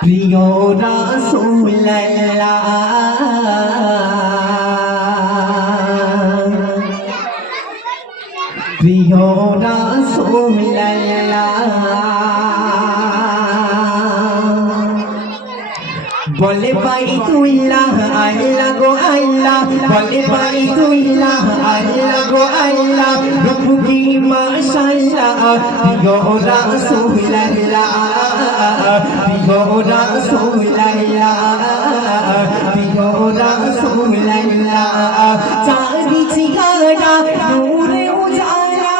প্রিয় রাসূলুল্লাহ প্রিয় রাসূলুল্লাহ বলে বাইতুল্লাহ আল্লাহ গো আল্লাহ। বলে বাইতুল্লাহ আল্লাহ গো আল্লাহ। রূপী মাশাআল্লাহ প্রিয় রাসূলুল্লাহ প্রিয় রাসূলুল্লাহ প্রিয় রাসূলুল্লাহ চাঁদি চিগাড়া নূরে উজালা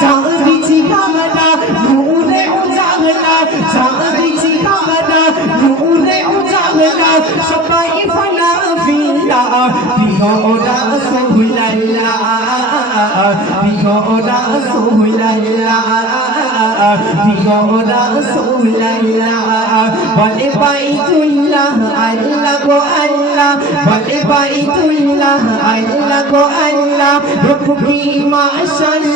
চাঁদি চিগাড়া নূরে উজালা চাঁদি চিগাড়া নূরে উজালা সবাই ফানা প্রিয় রাসূলুল্লাহ প্রিয় রাসূলুল্লাহ প্রিয় রাসূলুল্লাহ বলে বাইতুল্লাহ আল্লাহ গো আল্লাহ বলে বাইতুল্লাহ আল্লাহ গো আল্লাহ রূপী মাশাআল্লাহ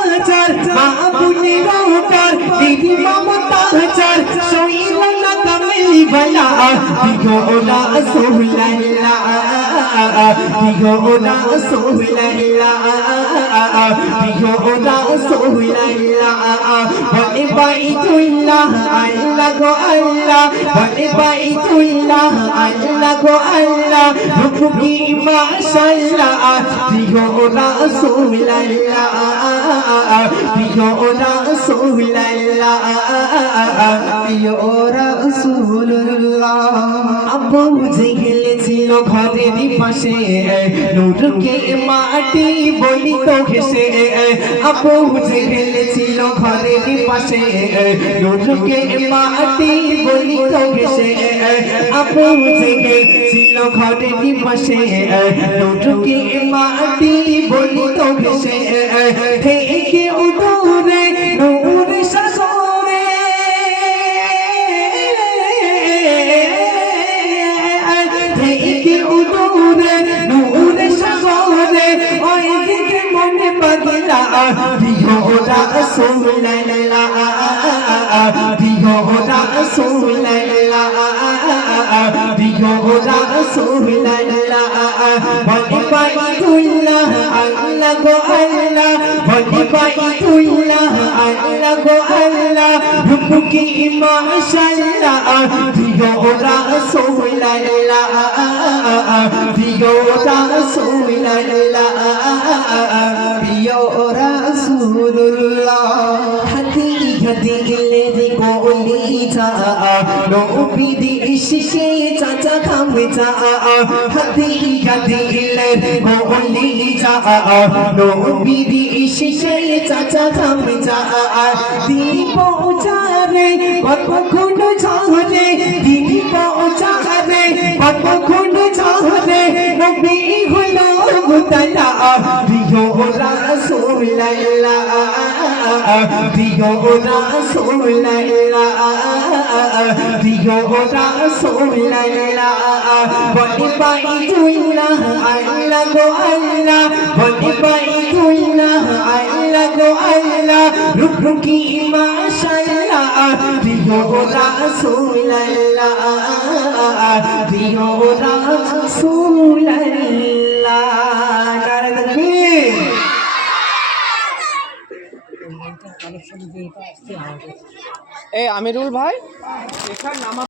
বলা দিগো রাসূলুল্লাহ দিগো রাসূলুল্লাহ দিগো রাসূলুল্লাহ বলে আল্লাহ গো আল্লাহ বলে গো আল্লাহ রাসূলুল্লাহ আবু জেহেল ছিল ঘরের পাশে নূরকে মাটি বলি তো ঘেসে জেহেল ছিল ঘরের পাশে নূরকে মাটি বলি তো ঘেসে জেহেল ছিল ঘরের পাশে নূরকে মাটি বলি তো ঘেসে থেকে উদরে উদরে নূর সাগরে ওই দিকে মনে পাগলা প্রিয় রাসূলুল্লাহ প্রিয় রাসূলুল্লাহ প্রিয় রাসূলুল্লাহ আল্লাহ গো আল্লাহ বলে বাইতুল্লাহ আল্লাহ গো আল্লাহ রূপকি মাশাআল্লাহ প্রিয় রাসূলুল্লাহ প্রিয় রাসূলুল্লাহ প্রিয় রাসূলুল্লাহ নবী দি ইশকে চাচা থামে যা, হাতি হাতি গেলে রে কোলি যা নবী দি ইশকে চাচা থামে যা দিদি পৌঁছারে কতক্ষণ ঝরে দিদি পৌঁছারে কতক্ষণ ঝরে নবী হলো গুতলা প্রিয় রাসূলুল্লাহ। প্রিয় রাসূলুল্লাহ প্রিয় রাসূলুল্লাহ বলে বাইতুল্লাহ আল্লাহ গো আল্লাহ বলে বাইতুল্লাহ আল্লাহ গো আল্লাহ রুকি মাশাআল্লাহ প্রিয় রাসূলুল্লাহ প্রিয় রাসূলুল্লাহ নারে এই আমিরুল ভাই এখানে